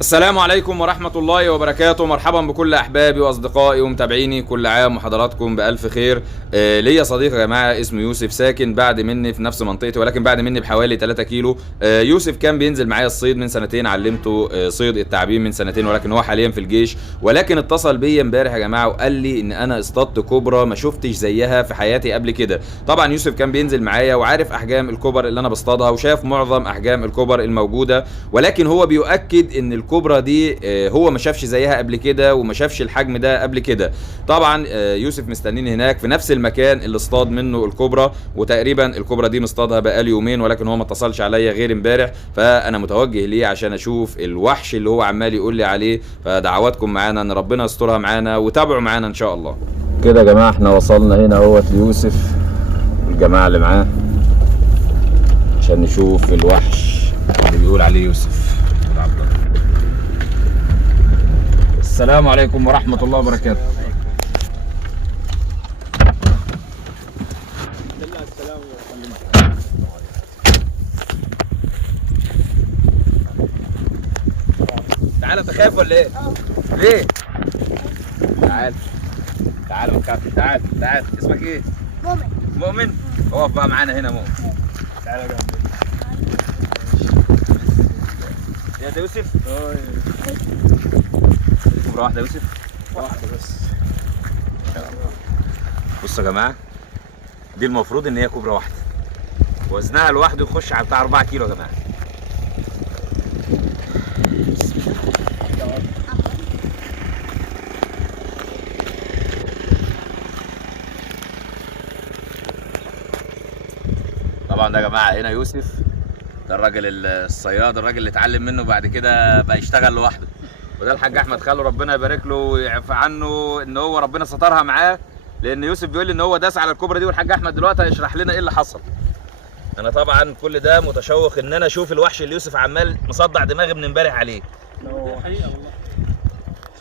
السلام عليكم ورحمة الله وبركاته. مرحبا بكل أحبابي وأصدقائي ومتابعيني، كل عام وحضراتكم بألف خير. ليا صديق يا جماعة اسمه يوسف، ساكن بعد مني في نفس منطقتي ولكن بعد مني بحوالي 3 كيلو. يوسف كان بينزل معايا الصيد من سنتين، علمته صيد التعبين من سنتين، ولكن هو حاليا في الجيش. ولكن اتصل بيا امبارح يا جماعة وقال لي إن أنا اصطدت كوبرا ما شفتش زيها في حياتي قبل كده. طبعا يوسف كان بينزل معايا وعارف أحجام الكوبر اللي أنا بصطادها وشاف معظم أحجام الكوبر الموجودة، ولكن هو بيؤكد إن الكوبرا دي هو ما شافش زيها قبل كده وما شافش الحجم ده قبل كده. طبعا يوسف مستنيني هناك في نفس المكان اللي اصطاد منه الكوبرا، وتقريبا الكوبرا دي مصطادها بقالي يومين، ولكن هو ما اتصلش عليا غير امبارح، فانا متوجه ليه عشان اشوف الوحش اللي هو عمال يقول لي عليه. فدعواتكم معانا ان ربنا يسترها معانا، وتابعوا معانا ان شاء الله. كده يا جماعه احنا وصلنا هنا اهوت ليوسف والجماعه اللي معاه عشان نشوف الوحش اللي بيقول عليه يوسف. السلام عليكم ورحمة الله وبركاته. تعال، انت خايف ولا ايه؟ ليه؟ تعال تعال ما تخافش، تعال تعال. اسمك ايه؟ مؤمن. مؤمن؟ اقف بقى معانا هنا مؤمن. تعال يا جماعة. يا ده يوسف؟ كبرى واحدة يا يوسف؟ واحدة بس. بصوا يا جماعة، دي المفروض ان هي كبرى واحدة، وزنها لوحده يخش على بتاع 4 كيلو يا جماعة. طبعا ده يا جماعة هنا يوسف، ده الراجل الصياد، الراجل اللي اتعلم منه بعد كده بقى يشتغل لوحده. وده الحاج احمد خاله، ربنا يبارك له ويعفى عنه ان هو ربنا سترها معاه، لان يوسف بيقول لي ان هو داس على الكوبرا دي، والحاج احمد دلوقتي هيشرح لنا ايه اللي حصل. انا طبعا كل ده متشوق ان انا اشوف الوحش اللي يوسف عمال مصدع دماغي من امبارح عليه. دي حقيقة والله.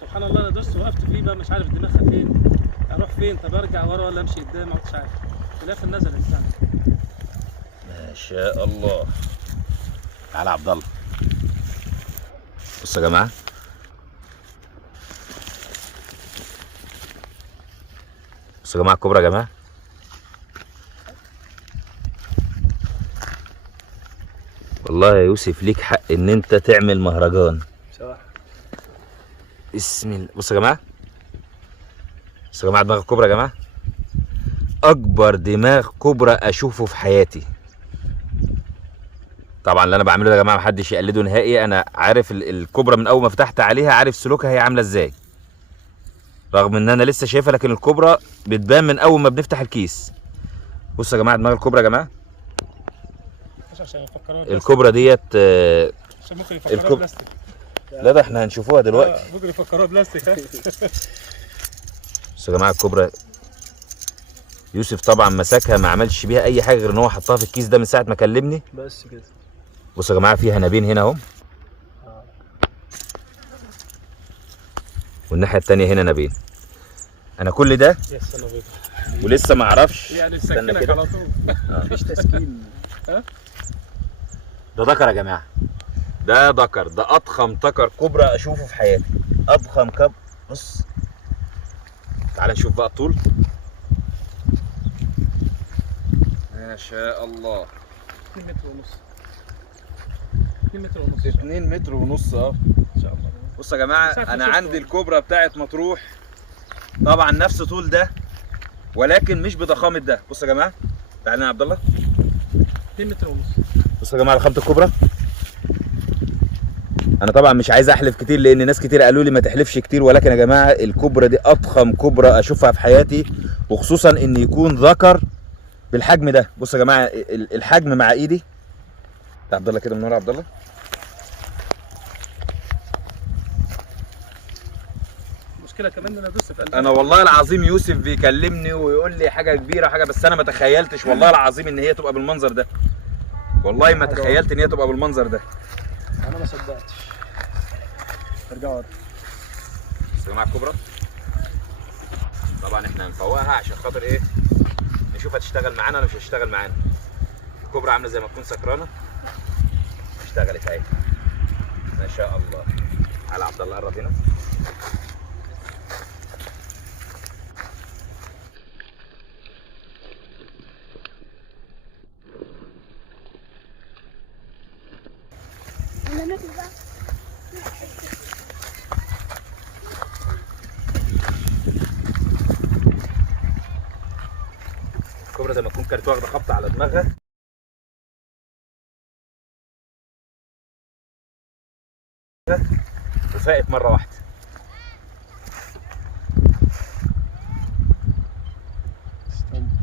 سبحان الله، انا دوست وقفت فيه بقى مش عارف دماغها فين، اروح فين، طب ارجع ورا ولا امشي قدام، ما كنتش عارف. في الاخر نزلت يعني. ما شاء الله. تعالى يا عبد الله. بصوا يا جماعه، بصوا يا جماعه الكوبرا يا جماعه. والله يا يوسف ليك حق ان انت تعمل مهرجان. صح. بسم الله. بصوا يا جماعه، بصوا يا جماعه دماغ الكوبرا يا جماعه، اكبر دماغ كوبرا اشوفه في حياتي. طبعا اللي انا بعمله ده يا جماعه محدش يقلده نهائي، انا عارف الكوبرا من اول ما فتحت عليها، عارف سلوكها هي عامله ازاي، رغم ان انا لسه شايفها، لكن الكوبرا بتبان من اول ما بنفتح الكيس. بصوا يا جماعه دماغ الكوبرا يا جماعه. مش عشان يفكروها بلاستيك. الكوبرا ديت عشان ممكن يفكروها بلاستيك. لا ده احنا هنشوفوها دلوقتي. ممكن يفكروها بلاستيك. ها. بصوا يا جماعه الكوبرا، يوسف طبعا مسكها ما عملش بيها اي حاجه غير ان هو حطها في الكيس ده من ساعه ما كلمني. بس كده. بصوا يا جماعه فيها نابين هنا اهم، والناحيه الثانيه هنا نابين. انا كل ده يا سنة بيضة. ولسه ما اعرفش. يعني استنى مسكنك كده. على طول. مفيش تسكين. ها؟ ده ذكر يا جماعه، ده ذكر، ده اضخم ذكر كوبرا اشوفه في حياتي، اضخم كب. بص تعال نشوف بقى الطول. ما شاء الله. 2 متر ونص. 2 متر ونص. 2 متر ونص. اه ان شاء الله. بصوا يا جماعه، مسافة انا شفته. عندي الكوبرا بتاعت مطروح طبعا نفس طول ده، ولكن مش بضخامه ده. بصوا يا جماعه، تعالى يا عبد الله. 2 متر ونص. بصوا يا جماعه ضخامه الكوبرا. انا طبعا مش عايز احلف كتير لان ناس كتير قالوا لي ما تحلفش كتير، ولكن يا جماعه الكوبرا دي اضخم كوبرا اشوفها في حياتي، وخصوصا ان يكون ذكر بالحجم ده. بصوا يا جماعه الحجم مع ايدي. عبد الله كده من ورا عبد الله. المشكلة كمان ان انا دوست في قلبي. انا والله العظيم يوسف بيكلمني ويقول لي حاجه كبيره حاجه، بس انا ما تخيلتش والله العظيم ان هي تبقى بالمنظر ده. والله ما تخيلت ان هي تبقى بالمنظر ده. انا ما صدقتش. ارجع ورا. بصوا يا جماعه الكوبرا، طبعا احنا هنفوقها عشان خاطر ايه، نشوف هتشتغل معانا ولا مش هتشتغل معانا. الكوبرا عامله زي ما تكون سكرانه، اشتغلت اهي ما شاء الله. تعالى عبد الله قرب هنا. الكوبرا زي ما تكون كانت واخده خبطه على دماغها. وفاقت مره واحده. استمت.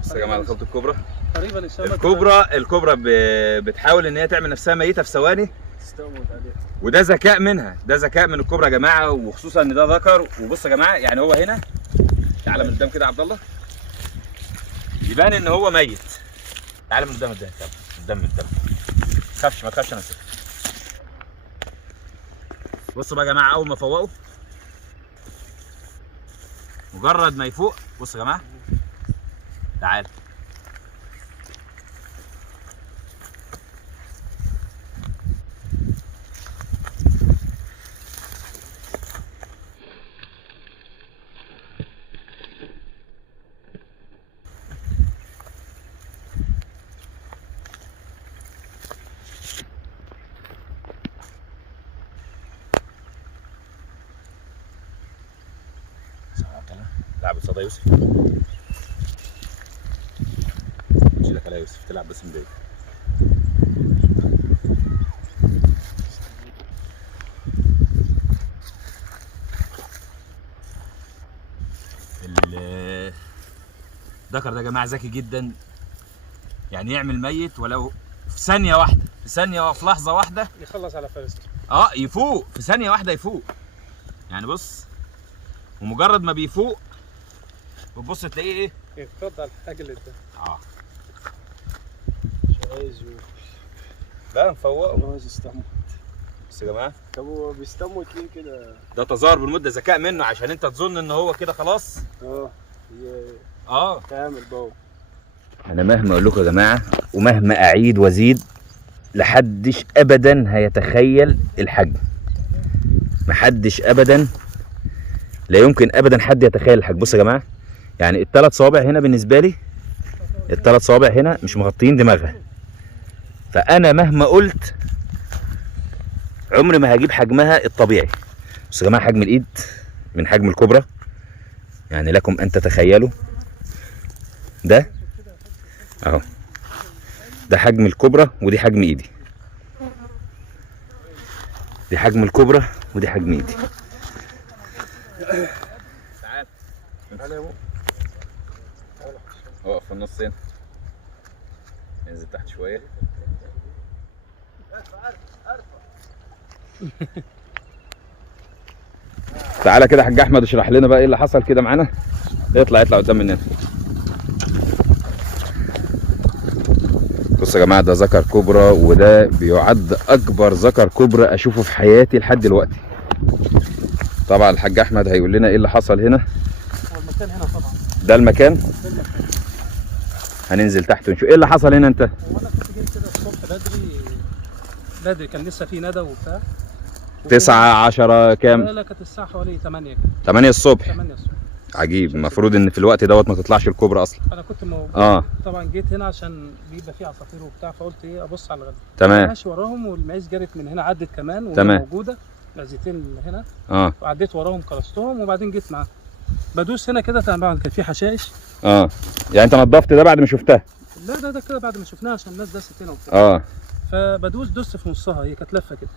بص يا جماعه دخلت الكوبرا. تقريبا ان شاء الله الكوبرا بتحاول ان هي تعمل نفسها ميته في ثواني. تستموت عليها. وده ذكاء منها، ده ذكاء من الكوبرا يا جماعه، وخصوصا ان ده ذكر. وبص يا جماعه يعني هو هنا، تعالى من قدام كده يا عبد الله، يبان ان هو ميت. تعالى من قدام قدام ما تخافش انا سيبك. بصوا بقى يا جماعه، اول ما فوقوا مجرد ما يفوق، بصوا يا جماعه، تعال لعب قصاد يوسف. شيلك على يوسف، تلعب بس من بعيد. الذكر ده يا جماعه ذكي جدا، يعني يعمل ميت ولو في ثانيه واحده، في لحظه واحده يخلص على فرسته. يفوق في ثانيه واحده، يفوق يعني. بص، ومجرد ما بيفوق بتبص تلاقيه ايه؟ يتفضل على الحاجه اللي ده. مش عايز لا نفوقه. عايز يستموت. بص يا جماعه، طب هو بيستموت ليه كده؟ ده تظاهر بالمده، ذكاء منه عشان انت تظن ان هو كده خلاص. كامل بقى. انا مهما اقول لكم يا جماعه ومهما اعيد وازيد، لحدش ابدا هيتخيل الحجم. محدش ابدا، لا يمكن ابدا حد يتخيل الحجم. بصوا يا جماعه، يعني الثلاث صوابع هنا بالنسبه لي، الثلاث صوابع هنا مش مغطيين دماغها. فانا مهما قلت عمري ما هجيب حجمها الطبيعي. بصوا يا جماعه، حجم الايد من حجم الكوبرا، يعني لكم ان تتخيلوا. ده اهو، ده حجم الكوبرا ودي حجم ايدي. دي حجم الكوبرا ودي حجم ايدي. تعال تعال يا ابو، اقف في النص هنا، انزل تحت شويه. تعالى كده يا حاج احمد، اشرح لنا بقى ايه اللي حصل كده معانا. اطلع قدام مننا. بصوا يا جماعه، ده ذكر كوبرا، وده بيعد اكبر ذكر كوبرا اشوفه في حياتي لحد دلوقتي. طبعا الحاج احمد هيقول لنا ايه اللي حصل هنا. هو المكان هنا طبعا. ده المكان. هننزل تحت ونشوف ايه اللي حصل هنا. انت هو انا كنت جاي كده الصبح بدري، كان لسه في ندى وبتاع. 9 10 كام؟ لا كانت الساعه حوالي 8 كده. 8 الصبح. 8 الصبح. عجيب، المفروض ان في الوقت دوت ما تطلعش الكوبرا اصلا. انا كنت موجود. طبعا جيت هنا عشان بيبقى فيه عصافير وبتاع، فقلت ايه ابص على الغدا. تمام. ماشي وراهم، والمعيز جرت من هنا، عدت كمان وهي تمام. موجوده معزتين هنا. وعديت وراهم كرستهم، وبعدين جيت معاهم بدوس هنا كده. طبعا كان في حشائش. يعني انت نظفت ده بعد ما شفتها؟ لا ده كده بعد ما شفناها، عشان الناس دست هنا وبتاع. فبدوس دوست في نصها، هي كانت لفه كده.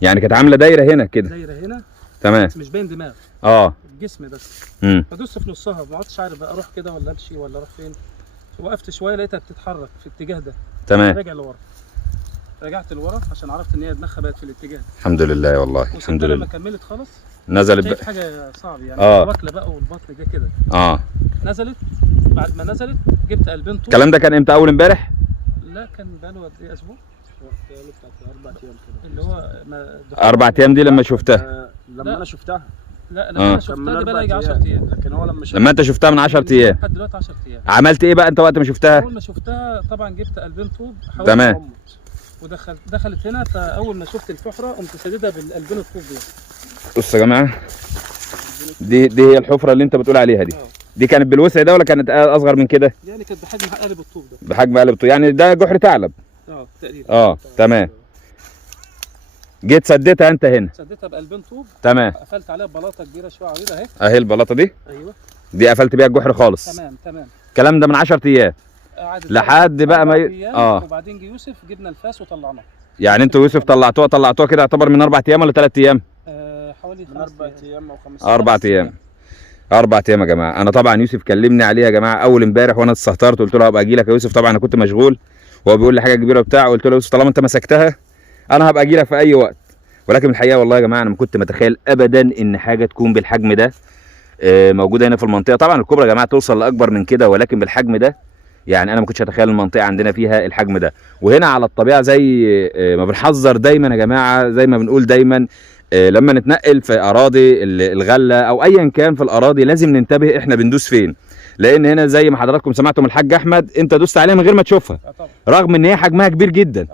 يعني كانت عامله دايره هنا كده. دايره هنا. تمام. مش باين دماغ. الجسم بس. فدوست في نصها، ما عدتش عارف بقى اروح كده ولا امشي ولا اروح فين. وقفت شويه لقيتها بتتحرك في الاتجاه ده، تمام. راجع لورا، رجعت لورا عشان عرفت ان هي دماغها بقت في الاتجاه ده. الحمد لله والله الحمد لما لله. كملت خالص نزلت شايف بقى حاجه صعب يعني، واكله بقى والبطن ده كده. نزلت. بعد ما نزلت جبت قلبين طوب. الكلام ده كان امتى؟ اول امبارح؟ لا كان بقاله قد ايه، اسبوع؟ بتاعت 4 ايام كده، اللي هو 4 ايام دي لما شفتها؟ لما انا شفتها. لا لما انا شفتها دي بقى لها 10 ايام، لكن هو لما انت شفتها من 10 ايام لحد دلوقتي 10 ايام. عملت ايه بقى انت وقت ما شفتها؟ اول ما شفتها طبعا جبت قلبين طوب تمام، دخلت هنا، فاول ما شفت الحفره قمت سددها بالقلبين الطوب دول. بصوا يا جماعه، دي هي الحفره اللي انت بتقول عليها دي. دي كانت بالوسع ده ولا كانت اصغر من كده؟ يعني كانت بحجم قالب الطوب ده. بحجم قالب الطوب، يعني ده جحر ثعلب. تقريبا. تمام. جيت سديتها انت هنا؟ سديتها بقلبين طوب. تمام. قفلت عليها بلاطه كبيره شويه عريضه اهي. اهي البلاطه دي؟ ايوه. دي قفلت بيها الجحر خالص. تمام. الكلام ده من 10 ايام لحد بقى ما وبعدين جه يوسف جبنا الفاس وطلعناه. يعني انتوا يوسف طلعتوها كده يعتبر من 4 ايام ولا 3 ايام؟ حوالي 4 ايام او 5 4 ايام. 4 ايام يا جماعه. انا طبعا يوسف كلمني عليها يا جماعه اول امبارح وانا استهترت، قلت له هبقى اجي لك يا يوسف. طبعا انا كنت مشغول وهو بيقول لي حاجه كبيره وبتاع، قلت له يوسف طالما انت مسكتها انا هبقى اجي لك في اي وقت. ولكن الحقيقه والله يا جماعه انا ما كنت متخيل ابدا ان حاجه تكون بالحجم ده موجوده هنا في المنطقه. طبعا الكبرى يا جماعه توصل لاكبر من كده، ولكن بالحجم ده يعني انا ما كنتش اتخيل المنطقه عندنا فيها الحجم ده. وهنا على الطبيعه زي ما بنحذر دايما يا جماعه، زي ما بنقول دايما لما نتنقل في اراضي الغله او ايا كان في الاراضي لازم ننتبه احنا بندوس فين، لان هنا زي ما حضراتكم سمعتم الحاج احمد انت دوست عليها من غير ما تشوفها، رغم ان هي حجمها كبير جدا.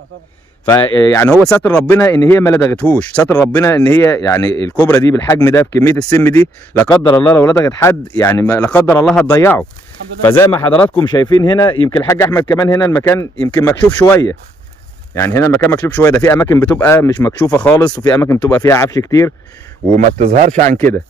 فيعني هو ستر ربنا ان هي ما لدغتهوش، ستر ربنا ان هي يعني الكبرى دي بالحجم ده بكميه السم دي لا قدر الله لو لدغت حد يعني لا قدر الله هتضيعه. فزي ما حضراتكم شايفين هنا يمكن الحاج احمد كمان هنا المكان يمكن مكشوف شويه، يعني هنا المكان مكشوف شويه، ده في اماكن بتبقى مش مكشوفه خالص وفي اماكن بتبقى فيها عفش كتير وما بتظهرش عن كده.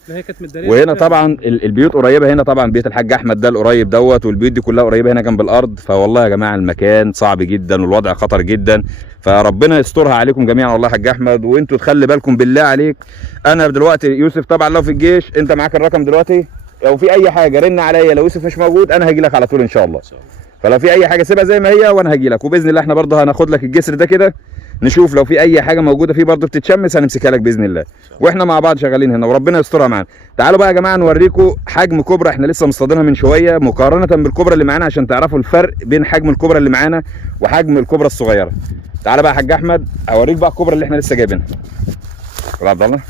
وهنا طبعا البيوت قريبه، هنا طبعا بيت الحاج احمد ده القريب دوت، والبيوت دي كلها قريبه هنا جنب الارض. فوالله يا جماعه المكان صعب جدا والوضع خطر جدا، فربنا يسترها عليكم جميعا والله يا حاج احمد. وانتوا تخلي بالكم بالله عليك. انا دلوقتي يوسف طبعا لو في الجيش انت معاك الرقم دلوقتي، لو في اي حاجه رن عليا، لو يوسف مش موجود انا هاجي لك على طول ان شاء الله. فلو في اي حاجه سيبها زي ما هي وانا هاجي لك، وباذن الله احنا برضه هناخد لك الجسر ده كده نشوف لو في اي حاجه موجوده فيه برضه بتتشمس هنمسكها لك باذن الله، واحنا مع بعض شغالين هنا وربنا يسترها معانا. تعالوا بقى يا جماعه نوريكم حجم كبرى احنا لسه مصطادينها من شويه مقارنه بالكبرى اللي معانا عشان تعرفوا الفرق بين حجم الكبرى اللي معانا وحجم الكبرى الصغيره. تعالى بقى يا حاج احمد اوريك بقى الكبرى اللي احنا لسه جايبينها. يا عبد الله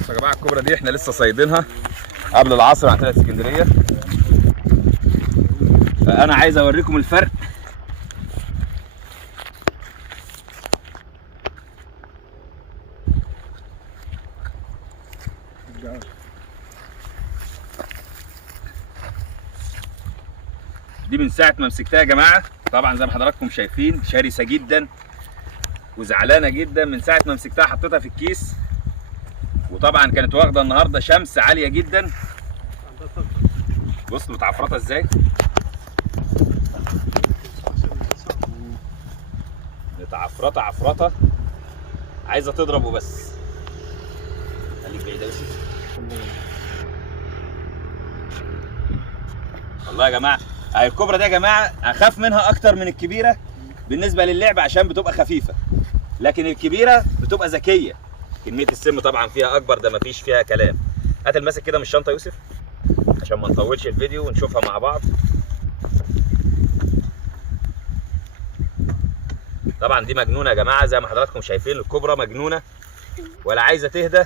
بصوا يا جماعه الكبرى دي احنا لسه صايدينها قبل العصر عندنا في اسكندريه، فانا عايز اوريكم الفرق. دي من ساعه ما مسكتها يا جماعه طبعا زي ما حضراتكم شايفين شرسه جدا وزعلانه جدا. من ساعه ما مسكتها حطيتها في الكيس، وطبعا كانت واخده النهارده شمس عاليه جدا. بص متعفرطه ازاي، متعفرطه عفرطه عايزه تضرب وبس. خليك بعيد يا يوسف. والله يا جماعه اهي الكبرى دي يا جماعه اخاف منها اكتر من الكبيره بالنسبه للعب عشان بتبقى خفيفه، لكن الكبيره بتبقى ذكيه. كميه السم طبعا فيها اكبر، ده مفيش فيها كلام. هات الماسك كده من الشنطه يا يوسف عشان ما نطولش الفيديو ونشوفها مع بعض. طبعا دي مجنونه يا جماعه زي ما حضراتكم شايفين، الكبرى مجنونه ولا عايزه تهدى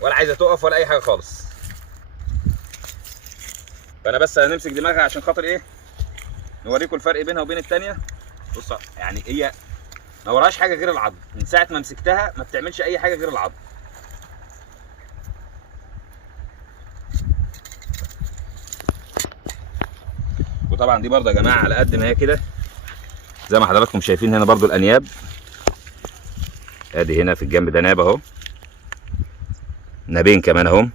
ولا عايزه تقف ولا اي حاجه خالص. فانا بس هنمسك دماغها عشان خاطر ايه نوريكم الفرق بينها وبين الثانيه. بص يعني هي ما وراهاش حاجه غير العض، من ساعه ما مسكتها ما بتعملش اي حاجه غير العض. وطبعا دي برضه يا جماعه على قد ما هي كده زي ما حضراتكم شايفين هنا برضه الانياب، ادي هنا في الجنب ده ناب اهو، نابين كمان اهم،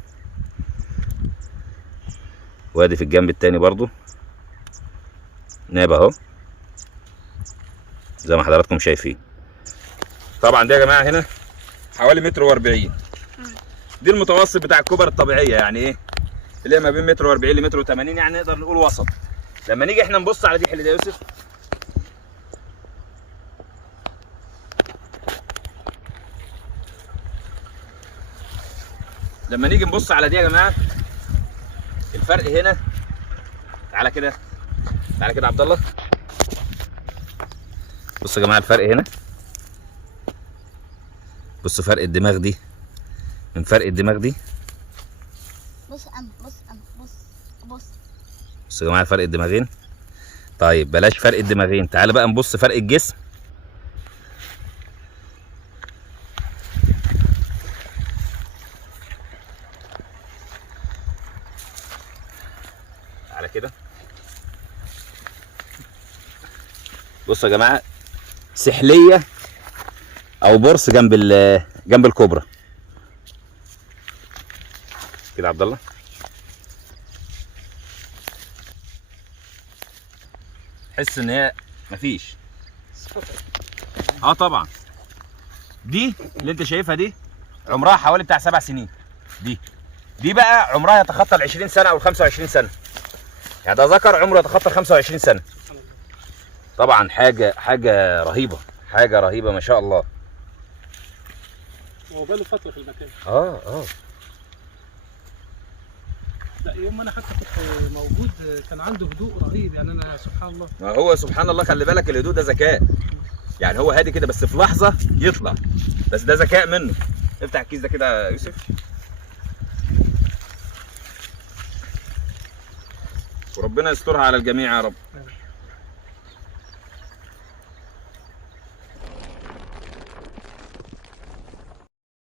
وادي في الجنب التاني برضه ناب اهو زي ما حضراتكم شايفين. طبعا ده يا جماعه هنا حوالي 1.40 متر. دي المتوسط بتاع الكبر الطبيعيه، يعني ايه اللي هي ما بين متر و40 لمتر و80، يعني نقدر نقول وسط. لما نيجي احنا نبص على دي، حل ده يا يوسف. لما نيجي نبص على دي يا جماعه، الفرق هنا، تعالى كده، تعالى كده عبد الله، بصوا يا جماعه الفرق هنا. بصوا فرق الدماغ دي من فرق الدماغ دي. بص بص بصوا يا جماعه فرق الدماغين. طيب بلاش فرق الدماغين، تعالى بقى نبص فرق الجسم. تعالى كده، بصوا يا جماعه، سحليه او برص جنب الكوبرا كده. عبد الله تحس ان هي مفيش. طبعا دي اللي انت شايفها دي عمرها حوالي بتاع 7 سنين. دي بقى عمرها يتخطى ال 20 سنه او ال 25 سنه، يعني ده ذكر عمره يتخطى 25 سنه. طبعا حاجه رهيبه، حاجه رهيبه ما شاء الله. هو بقاله فتره في المكان. لا يوم ما انا حتى كنت موجود كان عنده هدوء رهيب، يعني انا سبحان الله. ما هو سبحان الله، خلي بالك الهدوء ده ذكاء، يعني هو هادي كده بس في لحظه يطلع، بس ده ذكاء منه. افتح الكيس ده كده يا يوسف، وربنا يسترها على الجميع يا رب.